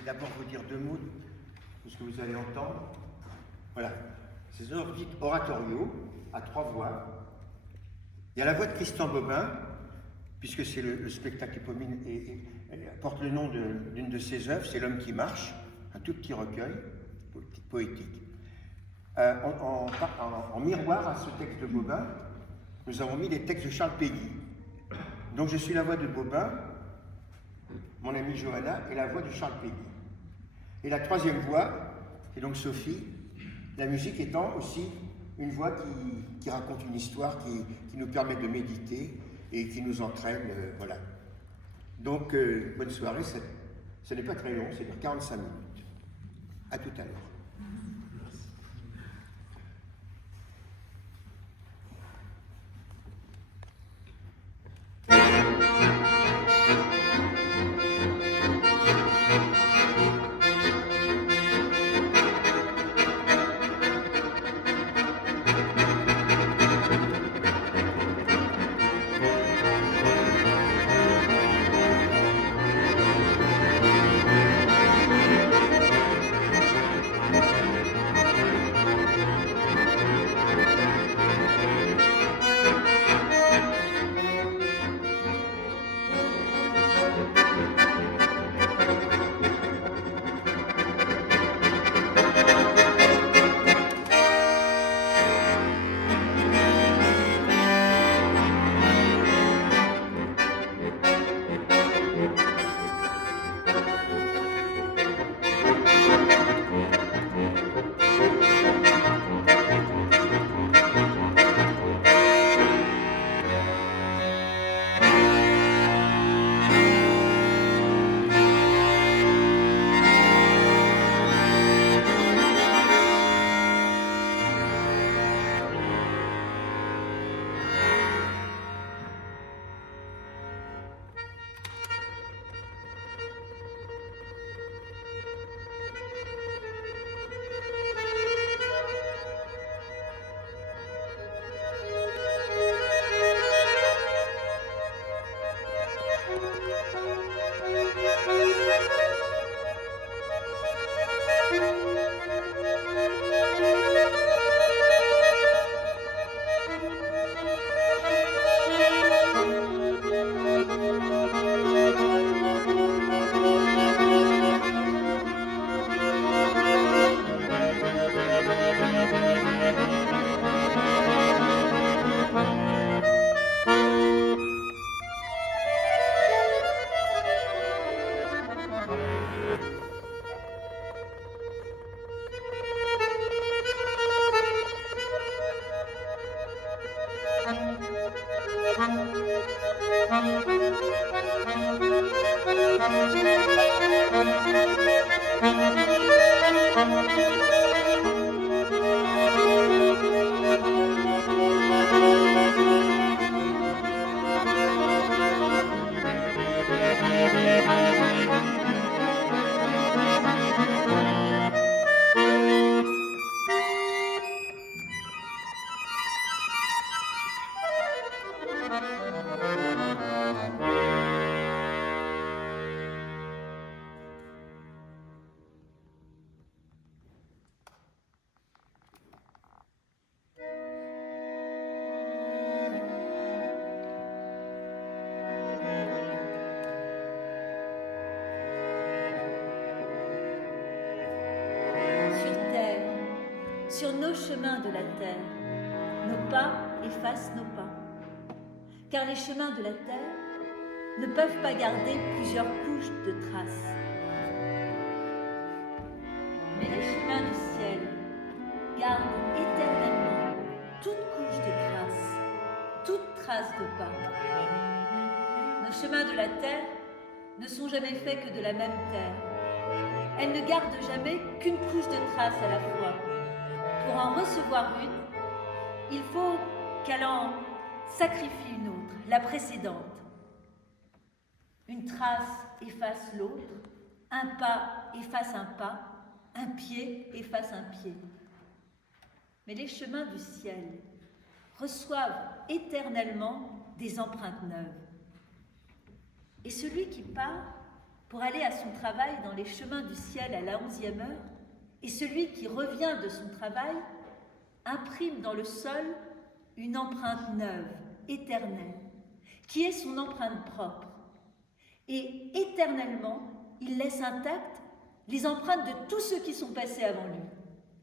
vais d'abord vous dire deux mots de ce que vous allez entendre. Voilà, c'est un oratorio à trois voix. Il y a la voix de Christian Bobin, puisque c'est le spectacle éponyme et porte le nom d'une de ses œuvres, c'est L'homme qui marche, un tout petit recueil poétique. En miroir à ce texte de Bobin, nous avons mis les textes de Charles Péguy. Donc je suis la voix de Bobin, mon amie Johanna, et la voix de Charles Péguy. Et la troisième voix, c'est donc Sophie, la musique étant aussi une voix qui raconte une histoire, qui nous permet de méditer et qui nous entraîne, voilà. Donc, bonne soirée, ce n'est pas très long, c'est de 45 minutes. À tout à l'heure. Sur nos chemins de la terre, nos pas effacent nos pas, car les chemins de la terre ne peuvent pas garder plusieurs couches de traces. Mais les chemins du ciel gardent éternellement toute couche de traces, toute trace de pas. Nos chemins de la terre ne sont jamais faits que de la même terre. Elles ne gardent jamais qu'une couche de traces à la fois. Pour en recevoir une, il faut qu'elle en sacrifie une autre, la précédente. Une trace efface l'autre, un pas efface un pas, un pied efface un pied. Mais les chemins du ciel reçoivent éternellement des empreintes neuves. Et celui qui part pour aller à son travail dans les chemins du ciel à la 11e heure, et celui qui revient de son travail imprime dans le sol une empreinte neuve, éternelle, qui est son empreinte propre. Et éternellement, il laisse intactes les empreintes de tous ceux qui sont passés avant lui,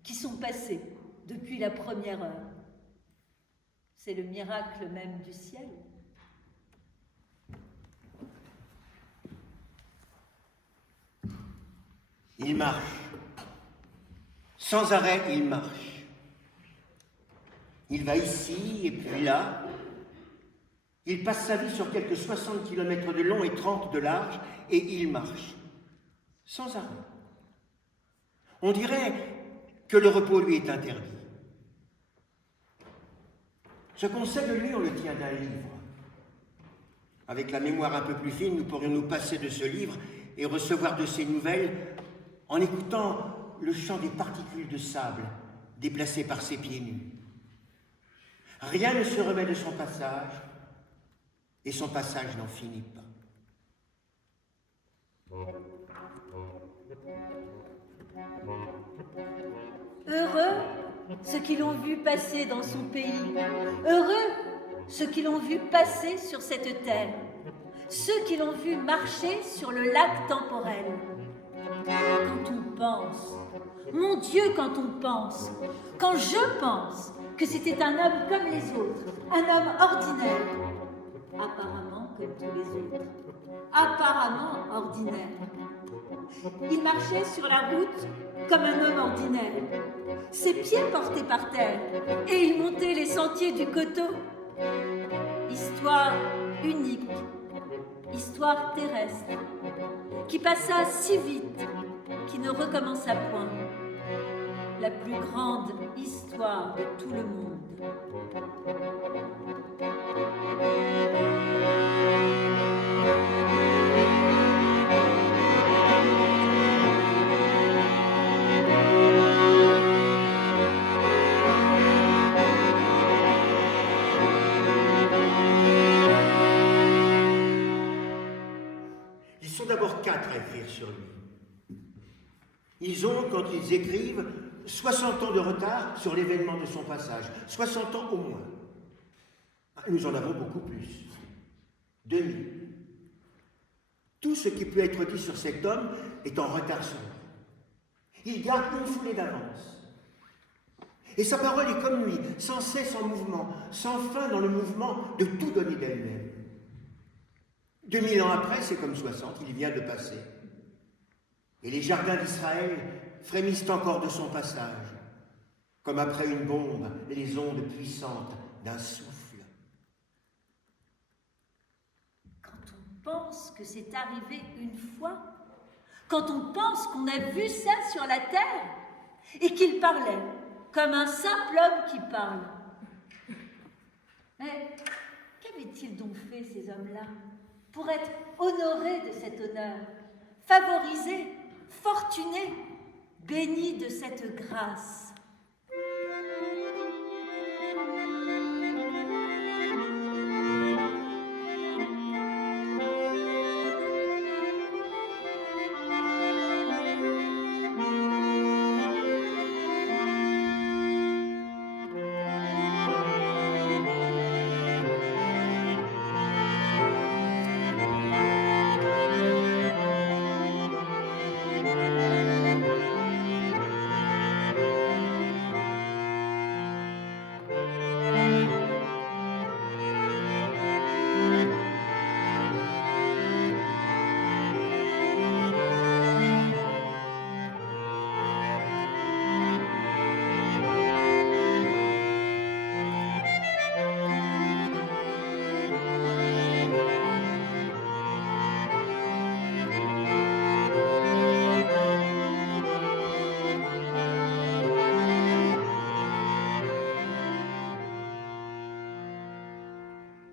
qui sont passés depuis la première heure. C'est le miracle même du ciel. Il marche. Sans arrêt, il marche. Il va ici et puis là. Il passe sa vie sur quelques 60 km de long et 30 de large, et il marche. Sans arrêt. On dirait que le repos lui est interdit. Ce qu'on sait de lui, on le tient d'un livre. Avec la mémoire un peu plus fine, nous pourrions nous passer de ce livre et recevoir de ses nouvelles en écoutant le chant des particules de sable déplacées par ses pieds nus. Rien ne se remet de son passage, et son passage n'en finit pas. Heureux ceux qui l'ont vu passer dans son pays, heureux ceux qui l'ont vu passer sur cette terre, ceux qui l'ont vu marcher sur le lac temporel. Quand on pense, mon Dieu, quand on pense, quand je pense que c'était un homme comme les autres, un homme ordinaire, apparemment comme tous les autres, apparemment ordinaire. Il marchait sur la route comme un homme ordinaire, ses pieds portés par terre, et il montait les sentiers du coteau. Histoire unique, histoire terrestre, qui passa si vite, qui ne recommença point. La plus grande histoire de tout le monde. Ils sont d'abord 4 à écrire sur lui. Ils ont, quand ils écrivent, 60 ans de retard sur l'événement de son passage. 60 ans au moins. Nous en avons beaucoup plus. 2000. Tout ce qui peut être dit sur cet homme est en retard sur lui. Il garde une foulée d'avance. Et sa parole est comme lui, sans cesse en mouvement, sans fin dans le mouvement de tout donner d'elle-même. 2000 ans après, c'est comme 60, il vient de passer. Et les jardins d'Israël frémissent encore de son passage, comme après une bombe, les ondes puissantes d'un souffle. Quand on pense que c'est arrivé une fois, quand on pense qu'on a vu ça sur la terre, et qu'il parlait comme un simple homme qui parle. Mais qu'avaient-ils donc fait, ces hommes-là, pour être honorés de cet honneur, favorisés, fortunés, bénis de cette grâce?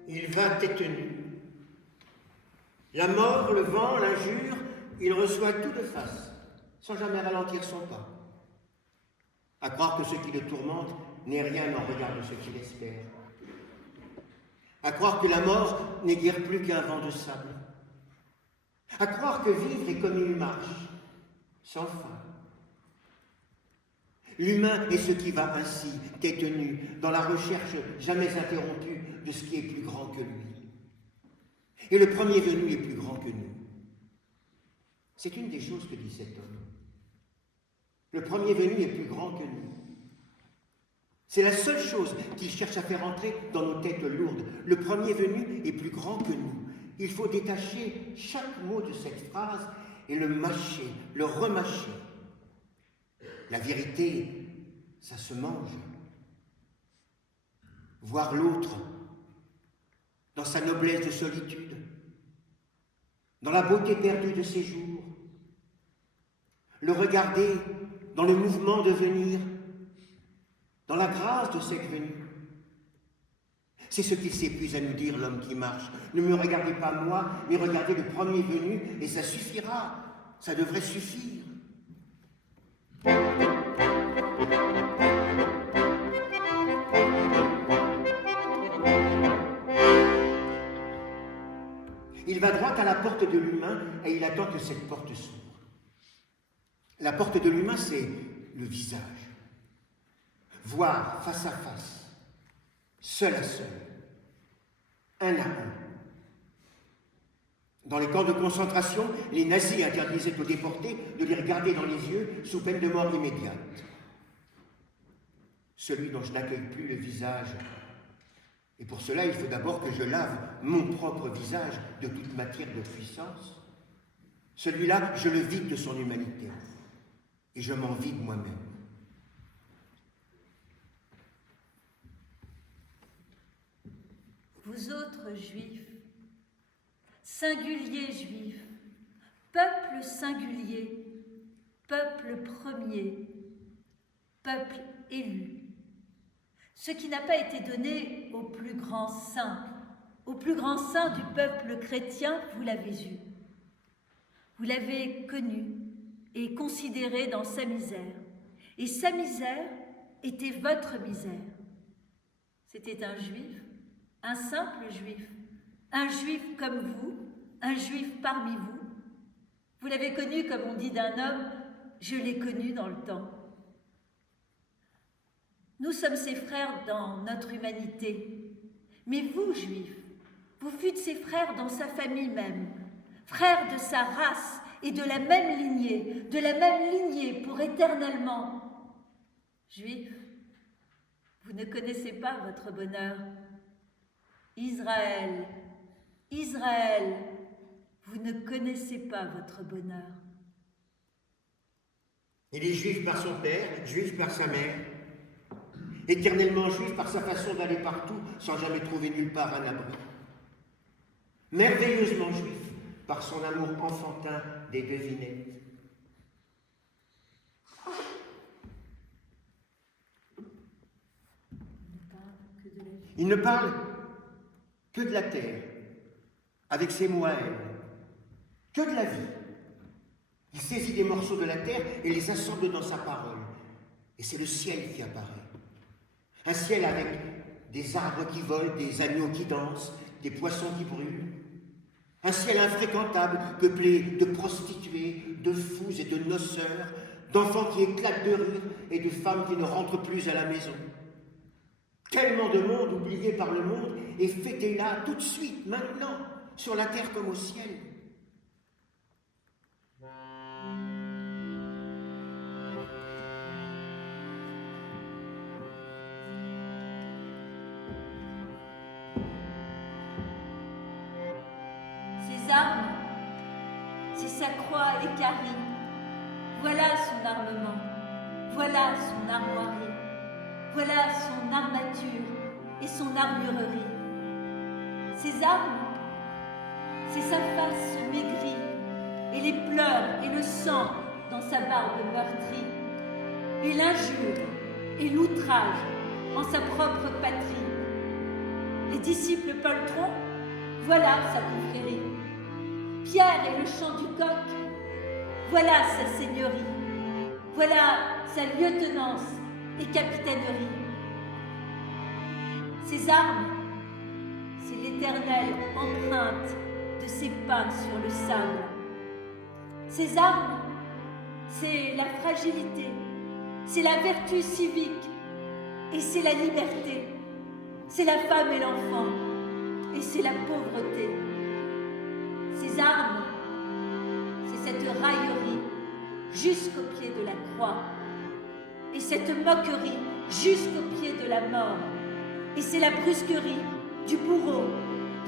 Il va tête nue. La mort, le vent, l'injure, il reçoit tout de face, sans jamais ralentir son pas. À croire que ce qui le tourmente n'est rien en regard de ce qu'il espère. À croire que la mort n'est guère plus qu'un vent de sable. À croire que vivre est comme une marche, sans fin. L'humain est ce qui va ainsi, tête nue, dans la recherche jamais interrompue de ce qui est plus grand que lui. Et le premier venu est plus grand que nous. C'est une des choses que dit cet homme. Le premier venu est plus grand que nous. C'est la seule chose qu'il cherche à faire entrer dans nos têtes lourdes. Le premier venu est plus grand que nous. Il faut détacher chaque mot de cette phrase et le mâcher, le remâcher. La vérité, ça se mange. Voir l'autre dans sa noblesse de solitude, dans la beauté perdue de ses jours, le regarder dans le mouvement de venir, dans la grâce de cette venue. C'est ce qu'il s'épuise à nous dire, l'homme qui marche. Ne me regardez pas moi, mais regardez le premier venu, et ça suffira, ça devrait suffire. Il va droit à la porte de l'humain et il attend que cette porte s'ouvre. La porte de l'humain, c'est le visage. Voir face à face, seul à seul, un à un. Dans les camps de concentration, les nazis interdisaient aux déportés de les regarder dans les yeux sous peine de mort immédiate. Celui dont je n'accueille plus le visage. Et pour cela, il faut d'abord que je lave mon propre visage de toute matière de puissance. Celui-là, je le vide de son humanité. Et je m'en vide moi-même. Vous autres juifs, singuliers juifs, peuple singulier, peuple premier, peuple élu, ce qui n'a pas été donné au plus grand saint du peuple chrétien, vous l'avez eu. Vous l'avez connu et considéré dans sa misère. Et sa misère était votre misère. C'était un juif, un simple juif, un juif comme vous, un juif parmi vous. Vous l'avez connu, comme on dit d'un homme, je l'ai connu dans le temps. Nous sommes ses frères dans notre humanité. Mais vous, juifs, vous fûtes ses frères dans sa famille même, frères de sa race et de la même lignée pour éternellement. Juifs, vous ne connaissez pas votre bonheur. Israël, Israël, vous ne connaissez pas votre bonheur. Il est juif par son père, juif par sa mère, éternellement juif par sa façon d'aller partout sans jamais trouver nulle part un abri. Merveilleusement juif par son amour enfantin des devinettes. Il ne parle que de la terre, avec ses mots à elle, que de la vie. Il saisit des morceaux de la terre et les assemble dans sa parole. Et c'est le ciel qui apparaît. Un ciel avec des arbres qui volent, des agneaux qui dansent, des poissons qui brûlent. Un ciel infréquentable, peuplé de prostituées, de fous et de noceurs, d'enfants qui éclatent de rire et de femmes qui ne rentrent plus à la maison. Tellement de monde oublié par le monde et fêté là, tout de suite, maintenant, sur la terre comme au ciel. Ses armes, c'est sa croix équarrie. Voilà son armement, voilà son armoirie. Voilà son armature et son armurerie. Ses armes, c'est sa face maigrie et les pleurs et le sang dans sa barbe meurtrie et l'injure et l'outrage en sa propre patrie. Les disciples poltrons, voilà sa confrérie. Pierre et le chant du coq, voilà sa seigneurie. Voilà sa lieutenance et capitainerie. Ses armes, c'est l'éternelle empreinte de ses pas sur le sable. Ces armes, c'est la fragilité, c'est la vertu civique et c'est la liberté. C'est la femme et l'enfant et c'est la pauvreté. Ces armes, c'est cette raillerie jusqu'au pied de la croix et cette moquerie jusqu'au pied de la mort. Et c'est la brusquerie du bourreau,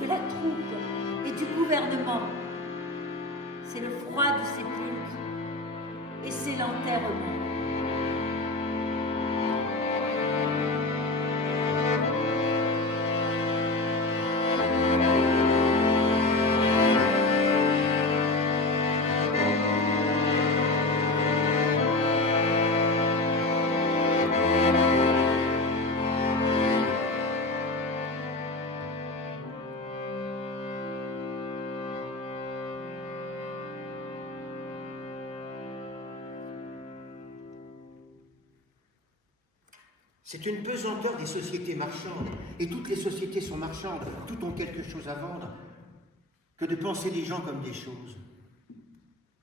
de la troupe et du gouvernement. C'est le froid du sépulcre et c'est l'enterrement. C'est une pesanteur des sociétés marchandes, et toutes les sociétés sont marchandes, toutes ont quelque chose à vendre, que de penser les gens comme des choses,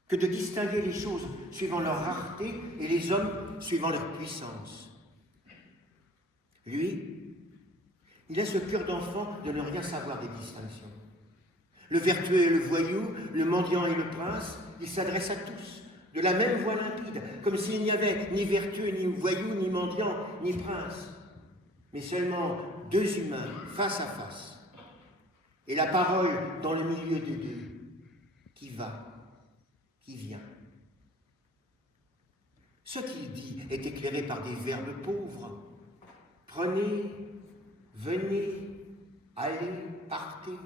que de distinguer les choses suivant leur rareté et les hommes suivant leur puissance. Lui, il a ce cœur d'enfant de ne rien savoir des distinctions. Le vertueux et le voyou, le mendiant et le prince, il s'adresse à tous, de la même voix limpide, comme s'il n'y avait ni vertueux, ni voyou, ni mendiant, ni prince, mais seulement deux humains face à face, et la parole dans le milieu des deux, qui va, qui vient. Ce qu'il dit est éclairé par des verbes pauvres. Prenez, venez, allez, partez.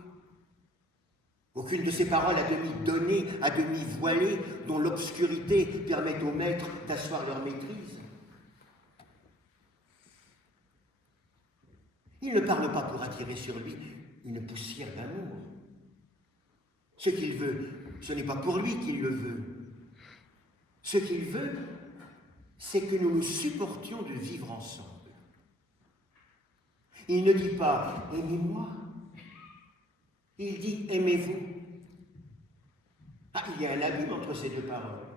Aucune de ces paroles à demi données, à demi voilées, dont l'obscurité permet aux maîtres d'asseoir leur maîtrise. Il ne parle pas pour attirer sur lui une poussière d'amour. Ce qu'il veut, ce n'est pas pour lui qu'il le veut. Ce qu'il veut, c'est que nous nous supportions de vivre ensemble. Il ne dit pas « aimez-moi », il dit « aimez-vous ». Ah, il y a un abîme entre ces deux paroles.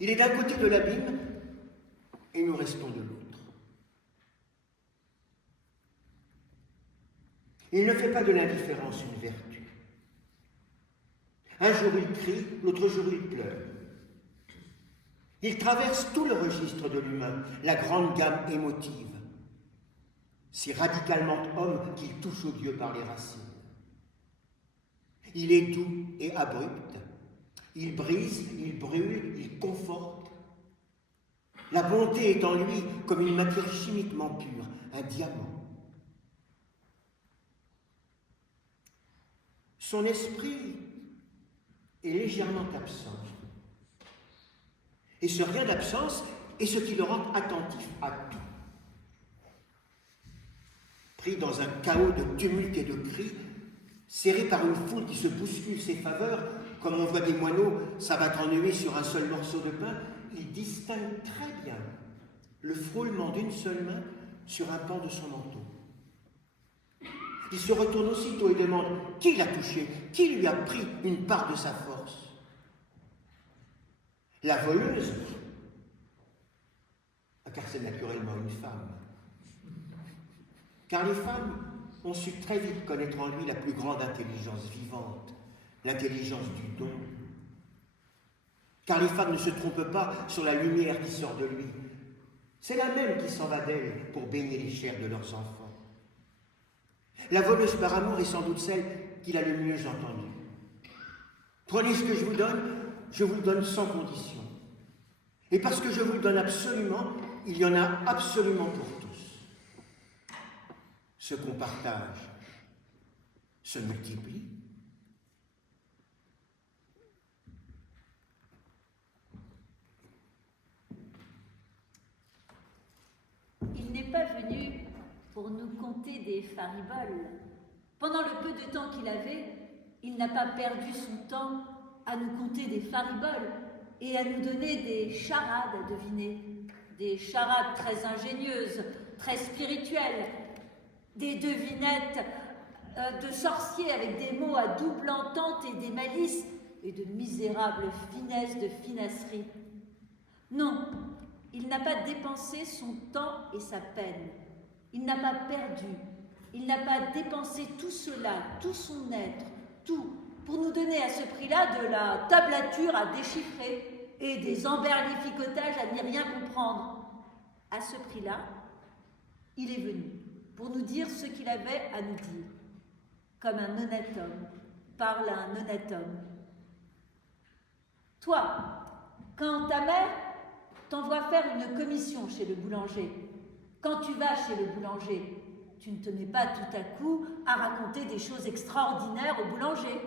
Il est d'un côté de l'abîme et nous restons de l'autre. Il ne fait pas de l'indifférence une vertu. Un jour il crie, l'autre jour il pleure. Il traverse tout le registre de l'humain, la grande gamme émotive. Si radicalement homme qu'il touche au Dieu par les racines. Il est doux et abrupt. Il brise, il brûle, il conforte. La bonté est en lui comme une matière chimiquement pure, un diamant. Son esprit est légèrement absent. Et ce rien d'absence est ce qui le rend attentif à tout. Pris dans un chaos de tumulte et de cris, serré par une foule qui se bouscule ses faveurs, comme on voit des moineaux s'abattre en nuée sur un seul morceau de pain, il distingue très bien le frôlement d'une seule main sur un pan de son manteau. Il se retourne aussitôt et demande qui l'a touché, qui lui a pris une part de sa force. La voleuse, car c'est naturellement une femme, car les femmes ont su très vite connaître en lui la plus grande intelligence vivante, l'intelligence du don. Car les femmes ne se trompent pas sur la lumière qui sort de lui. C'est la même qui s'en va d'elle pour baigner les chairs de leurs enfants. La voleuse par amour est sans doute celle qu'il a le mieux entendue. Prenez ce que je vous le donne sans condition. Et parce que je vous le donne absolument, il y en a absolument pour tous. Ce qu'on partage se multiplie. Il n'est pas venu pour nous conter des fariboles. Pendant le peu de temps qu'il avait, il n'a pas perdu son temps à nous conter des fariboles et à nous donner des charades à deviner, des charades très ingénieuses, très spirituelles, des devinettes de sorciers avec des mots à double entente et des malices et de misérable finesse de finasserie. Non, il n'a pas dépensé son temps et sa peine. Il n'a pas perdu. Il n'a pas dépensé tout cela, tout son être, tout, pour nous donner à ce prix-là de la tablature à déchiffrer et des emberlificotages à n'y rien comprendre. À ce prix-là, il est venu pour nous dire ce qu'il avait à nous dire, comme un honnête homme parle à un honnête homme. Toi, quand ta mère t'envoie faire une commission chez le boulanger, quand tu vas chez le boulanger, tu ne te mets pas tout à coup à raconter des choses extraordinaires au boulanger.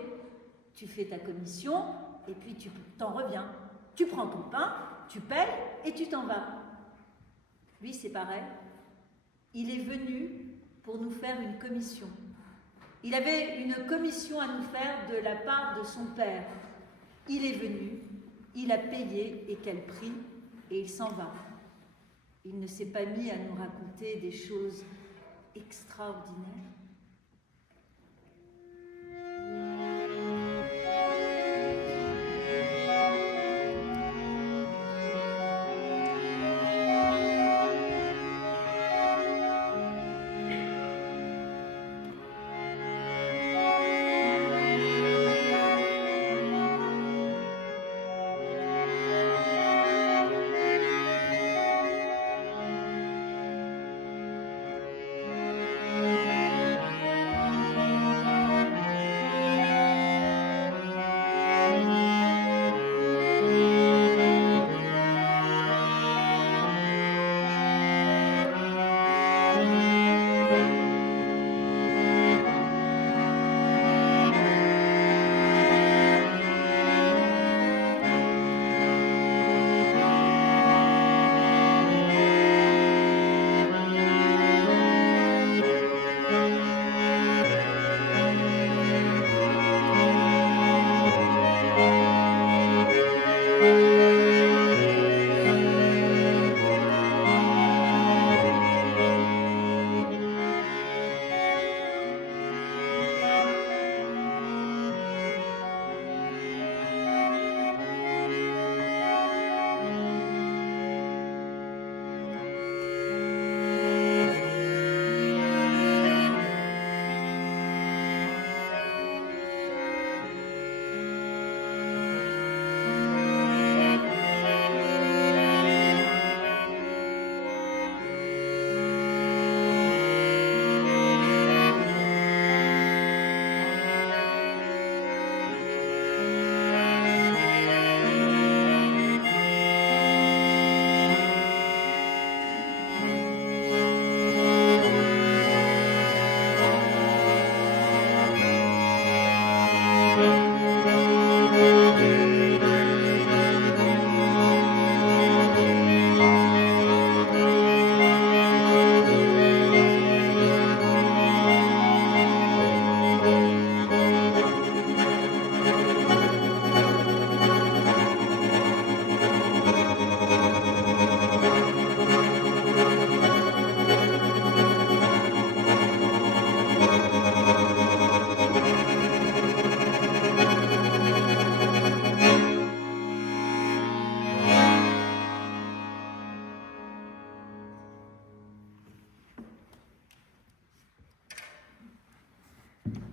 Tu fais ta commission et puis tu t'en reviens. Tu prends ton pain, tu payes et tu t'en vas. Lui, c'est pareil. Il est venu pour nous faire une commission. Il avait une commission à nous faire de la part de son père. Il est venu, il a payé, et quel prix, et il s'en va. Il ne s'est pas mis à nous raconter des choses extraordinaires.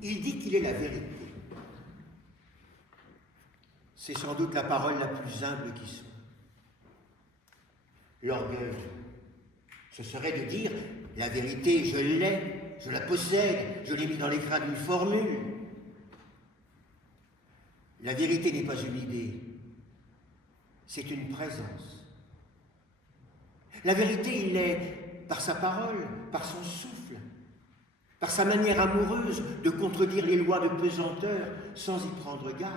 Il dit qu'il est la vérité. C'est sans doute la parole la plus humble qui soit. L'orgueil, ce serait de dire la vérité, je l'ai, je la possède, je l'ai mis dans l'écran d'une formule. La vérité n'est pas une idée, c'est une présence. La vérité, il l'est par sa parole, par son souffle, par sa manière amoureuse de contredire les lois de pesanteur sans y prendre garde.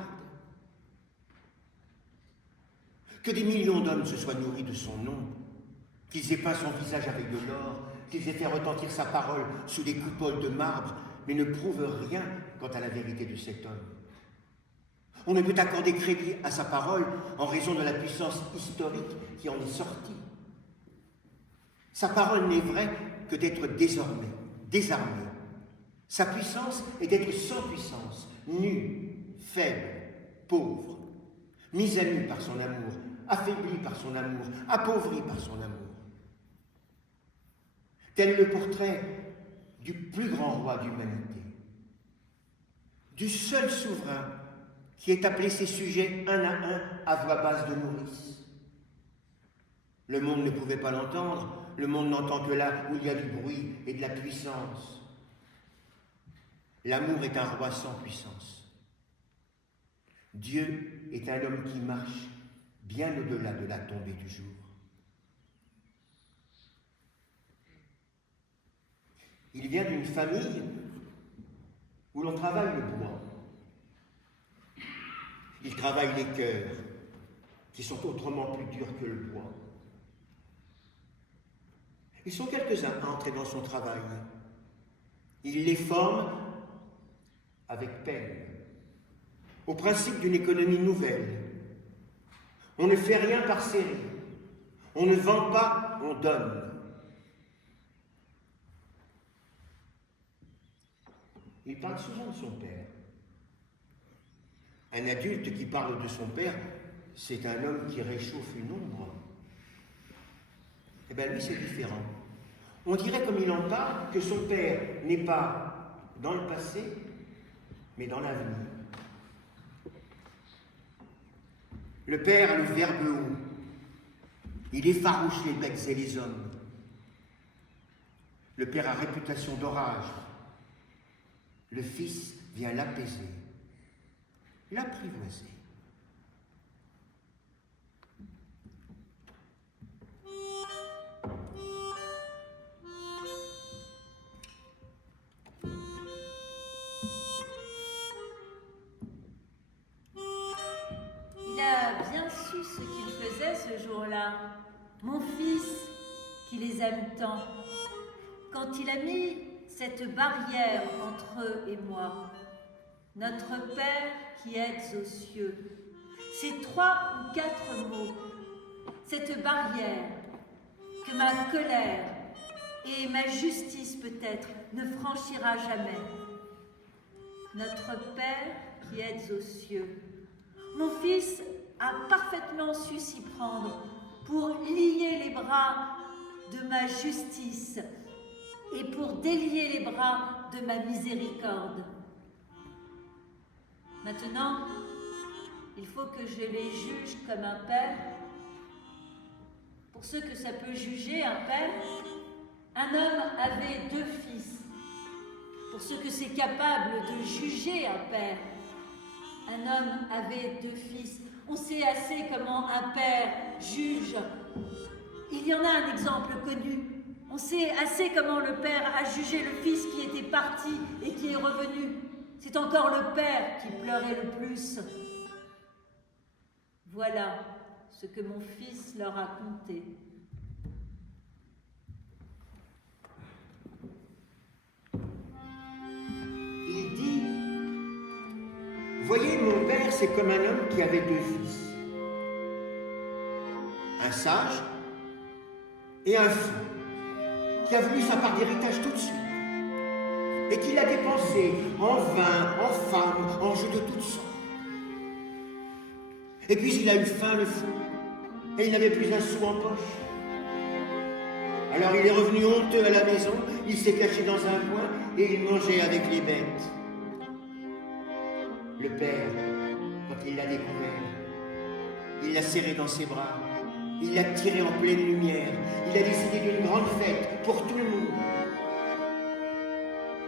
Que des millions d'hommes se soient nourris de son nom, qu'ils aient peint son visage avec de l'or, qu'ils aient fait retentir sa parole sous des coupoles de marbre, mais ne prouvent rien quant à la vérité de cet homme. On ne peut accorder crédit à sa parole en raison de la puissance historique qui en est sortie. Sa parole n'est vraie que d'être désormais, désarmé. Sa puissance est d'être sans puissance, nu, faible. pauvre, mis à nu par son amour, affaibli par son amour, appauvri par son amour. Tel le portrait du plus grand roi d'humanité, du seul souverain qui est appelé ses sujets un à un à voix basse de nourrice. Le monde ne pouvait pas l'entendre, le monde n'entend que là où il y a du bruit et de la puissance. L'amour est un roi sans puissance. Dieu est un homme qui marche bien au-delà de la tombée du jour. Il vient d'une famille où l'on travaille le bois. Il travaille les cœurs, qui sont autrement plus durs que le bois. Ils sont quelques-uns à entrer dans son travail. Il les forme avec peine, au principe d'une économie nouvelle. On ne fait rien par série. On ne vend pas, on donne. Il parle souvent de son père. Un adulte qui parle de son père, c'est un homme qui réchauffe une ombre. Eh bien lui, c'est différent. On dirait, comme il en parle, que son père n'est pas dans le passé, mais dans l'avenir. Le père a le verbe haut. Il effarouche les becs et les hommes. Le père a réputation d'orage. Le fils vient l'apaiser, l'apprivoiser. Il a bien su ce qu'il faisait ce jour-là, mon fils qui les aime tant, quand il a mis cette barrière entre eux et moi. Notre Père qui êtes aux cieux. Ces 3 ou 4 mots, cette barrière que ma colère et ma justice peut-être ne franchira jamais. Notre Père qui êtes aux cieux. Mon fils a parfaitement su s'y prendre pour lier les bras de ma justice et pour délier les bras de ma miséricorde. Maintenant, il faut que je les juge comme un père. Pour ce que ça peut juger un père, un homme avait 2 fils. Pour ce que c'est capable de juger un père, un homme avait 2 fils. On sait assez comment un père juge. Il y en a un exemple connu. On sait assez comment le père a jugé le fils qui était parti et qui est revenu. C'est encore le père qui pleurait le plus. Voilà ce que mon fils leur a conté. Il dit, voyez, mon père, c'est comme un homme qui avait 2 fils. Un sage et un fou, qui a voulu sa part d'héritage tout de suite, et qui l'a dépensé en vin, en femmes, en jeux de toutes sortes. Et puis il a eu faim, le fou, et il n'avait plus un sou en poche. Alors il est revenu honteux à la maison, il s'est caché dans un coin, et il mangeait avec les bêtes. Le père, quand il l'a découvert, il l'a serré dans ses bras, il l'a tiré en pleine lumière, il a décidé d'une grande fête pour tout le monde.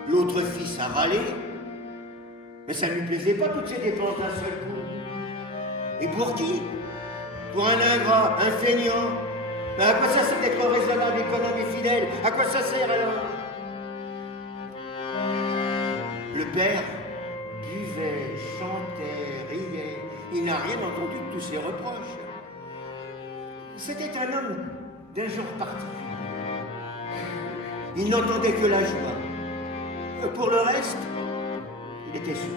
L'autre fils a râlé, mais ça ne lui plaisait pas toutes ces dépenses d'un seul coup. Et pour qui? Pour un ingrat, un feignant. Mais à quoi ça sert d'être raisonnable, économe et fidèle? À quoi ça sert alors? Le père buvait, chantait, riait. Il n'a rien entendu de tous ses reproches. C'était un homme d'un genre particulier. Il n'entendait que la joie. Pour le reste, il était sourd.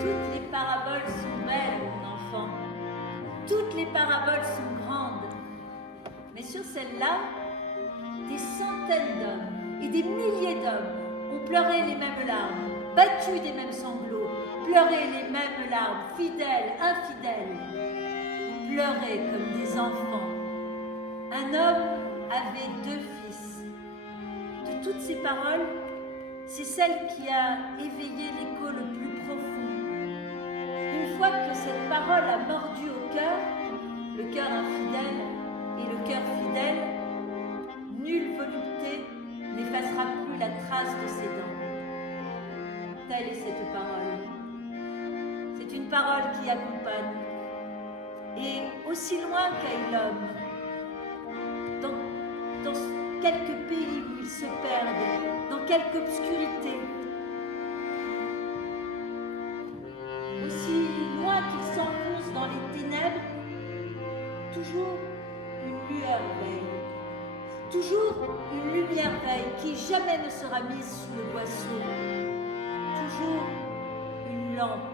Toutes les paraboles sont belles, mon enfant. Toutes les paraboles sont grandes. Mais sur celle-là, des centaines d'hommes et des milliers d'hommes ont pleuré les mêmes larmes, battu des mêmes sanglots, pleuré les mêmes larmes, fidèles, infidèles, pleuré comme des enfants. Un homme avait 2 fils. De toutes ces paroles, c'est celle qui a éveillé l'écho le plus profond. Une fois que cette parole a mordu au cœur infidèle et le cœur fidèle, nulle volupté n'effacera plus la trace de ses dents. Telle est cette parole. C'est une parole qui accompagne. Et aussi loin qu'aille l'homme, dans quelques pays où il se perde, dans quelque obscurité, aussi loin qu'il s'enfonce dans les ténèbres, toujours une lueur veille, toujours une lumière veille qui jamais ne sera mise sous le boisseau, toujours une lampe,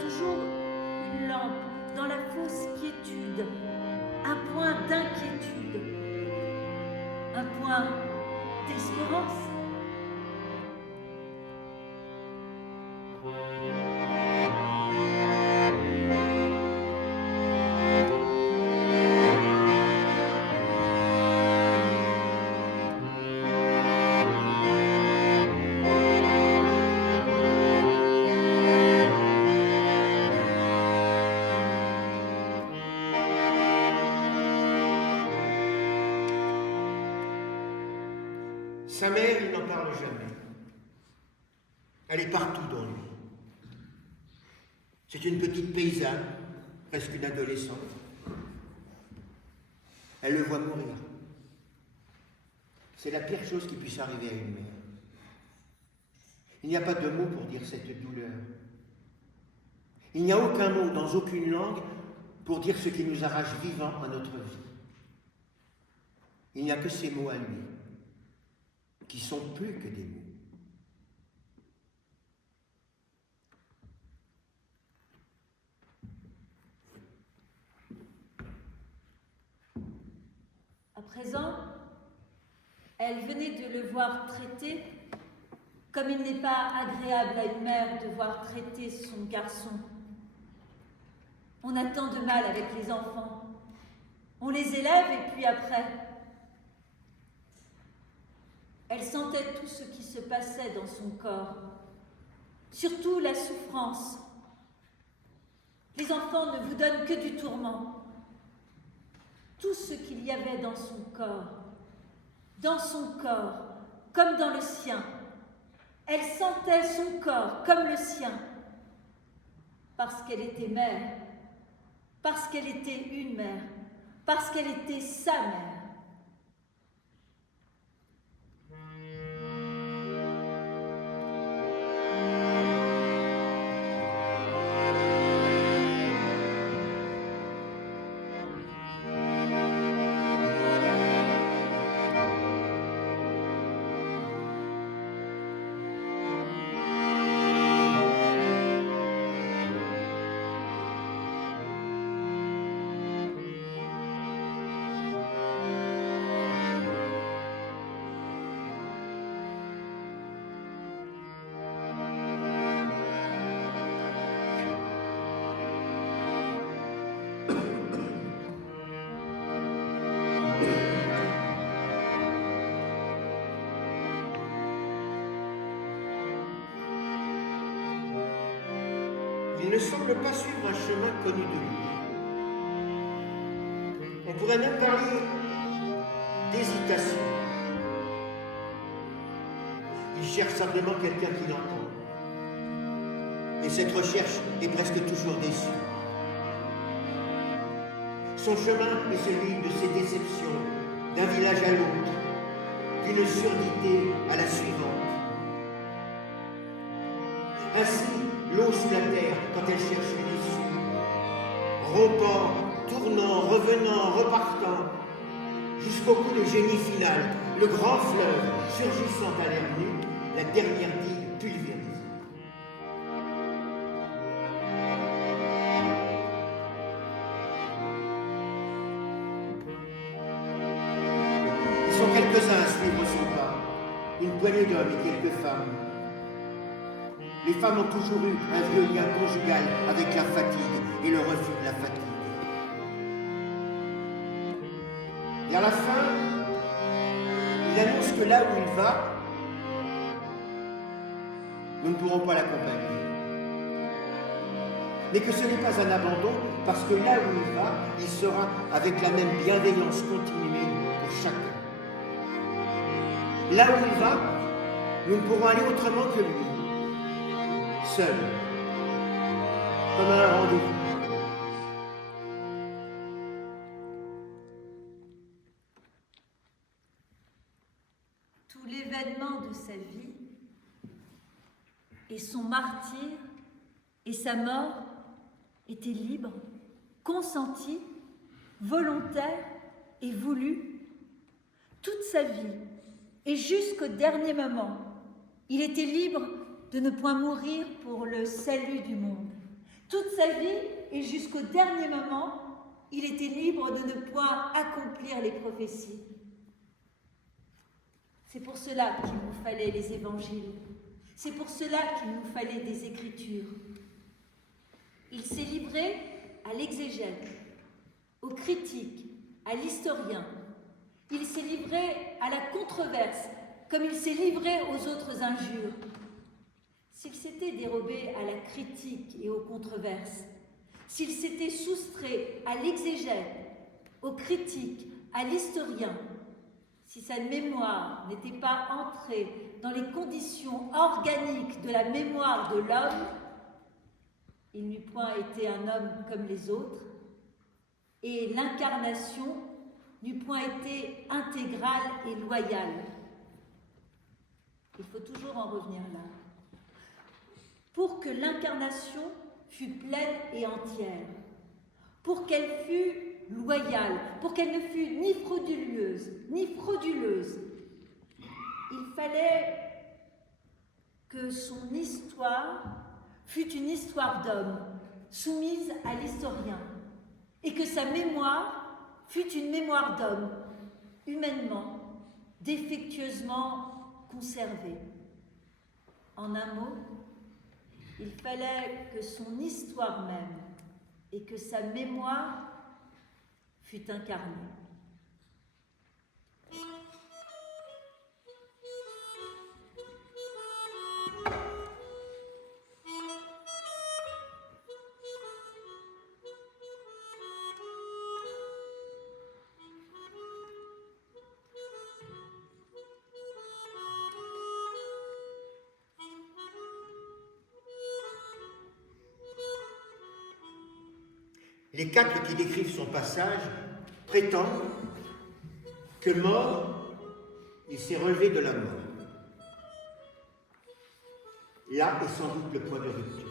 toujours une lampe dans la fausse quiétude, un point d'inquiétude, un point d'espérance. Sa mère, il n'en parle jamais. Elle est partout dans lui. C'est une petite paysanne, presque une adolescente. Elle le voit mourir. C'est la pire chose qui puisse arriver à une mère. Il n'y a pas de mot pour dire cette douleur. Il n'y a aucun mot dans aucune langue pour dire ce qui nous arrache vivants à notre vie. Il n'y a que ces mots à lui, qui sont plus que des mots. À présent, elle venait de le voir traiter comme il n'est pas agréable à une mère de voir traiter son garçon. On a tant de mal avec les enfants. On les élève et puis après, elle sentait tout ce qui se passait dans son corps, surtout la souffrance. Les enfants ne vous donnent que du tourment. Tout ce qu'il y avait dans son corps, comme dans le sien. Elle sentait son corps comme le sien, parce qu'elle était mère, parce qu'elle était une mère, parce qu'elle était sa mère. Il ne semble pas suivre un chemin connu de lui. On pourrait même parler d'hésitation. Il cherche simplement quelqu'un qui l'entende. Et cette recherche est presque toujours déçue. Son chemin est celui de ses déceptions, d'un village à l'autre, d'une surdité à la suivante. Ainsi, l'eau sous la terre quand elle cherche une issue, rompant, tournant, revenant, repartant, jusqu'au coup de génie final, le grand fleuve surgissant à l'air nu, la dernière digue pulvérisée. quelques-uns à suivre son pas, une poignée d'hommes et quelques femmes. Les femmes ont toujours eu un vieux lien conjugal avec la fatigue et le refus de la fatigue. Et à la fin, il annonce que là où il va, nous ne pourrons pas l'accompagner. Mais que ce n'est pas un abandon, parce que là où il va, il sera avec la même bienveillance continuée pour chacun. Là où il va, nous ne pourrons aller autrement que lui, seul, comme à un rendez-vous. Tout l'événement de sa vie et son martyre et sa mort étaient libres, consentis, volontaires et voulus. Toute sa vie et jusqu'au dernier moment, il était libre de ne point mourir pour le salut du monde. Toute sa vie et jusqu'au dernier moment, il était libre de ne point accomplir les prophéties. C'est pour cela qu'il nous fallait les évangiles. C'est pour cela qu'il nous fallait des écritures. Il s'est livré à l'exégète, au critique, à l'historien. Il s'est livré à la controverse, comme il s'est livré aux autres injures. S'il s'était dérobé à la critique et aux controverses, s'il s'était soustrait à l'exégète, au critique, à l'historien, si sa mémoire n'était pas entrée dans les conditions organiques de la mémoire de l'homme, il n'eût point été un homme comme les autres, et l'incarnation n'eût point été intégrale et loyale. Il faut toujours en revenir là. Pour que l'incarnation fût pleine et entière, pour qu'elle fût loyale, pour qu'elle ne fût ni frauduleuse, il fallait que son histoire fût une histoire d'homme, soumise à l'historien, et que sa mémoire fût une mémoire d'homme, humainement, défectueusement conservée. En un mot, il fallait que son histoire même et que sa mémoire fût incarnée. Les quatre qui décrivent son passage prétendent que mort, il s'est relevé de la mort. Là est sans doute le point de rupture.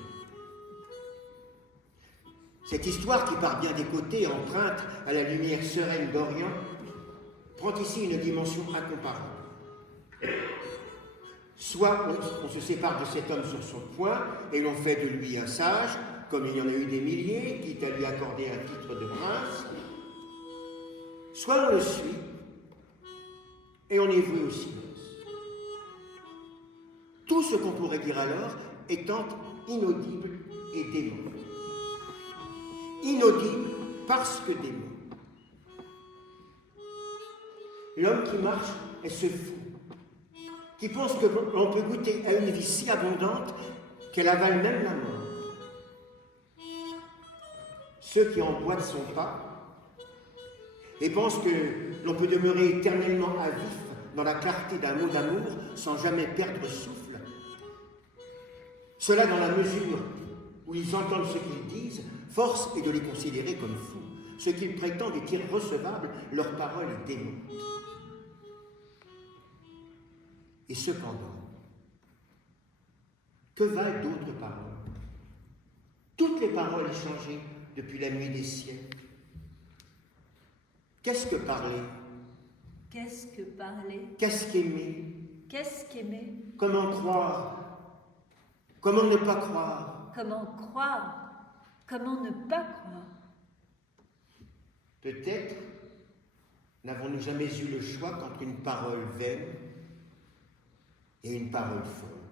Cette histoire qui par bien des côtés emprunte à la lumière sereine d'Orient prend ici une dimension incomparable. Soit on se sépare de cet homme sur son point et l'on fait de lui un sage, comme il y en a eu des milliers, quitte à lui accorder un titre de prince, soit on le suit et on est voué au silence. Tout ce qu'on pourrait dire alors étant inaudible et dément. Inaudible parce que dément. L'homme qui marche est ce fou, qui pense que l'on peut goûter à une vie si abondante qu'elle avale même la mort. Ceux qui emboîtent son pas et pensent que l'on peut demeurer éternellement à vif dans la clarté d'un mot d'amour sans jamais perdre souffle. Cela dans la mesure où ils entendent ce qu'ils disent, force est de les considérer comme fous. Ce qu'ils prétendent est irrecevable, leur parole est démente. Et cependant, que valent d'autres paroles? Toutes les paroles échangées depuis la nuit des siècles. Qu'est-ce que parler? Qu'est-ce que parler? Qu'est-ce qu'aimer? Qu'est-ce qu'aimer? Comment croire? Comment ne pas croire? Comment croire? Comment ne pas croire? Peut-être n'avons-nous jamais eu le choix qu'entre une parole vaine et une parole folle?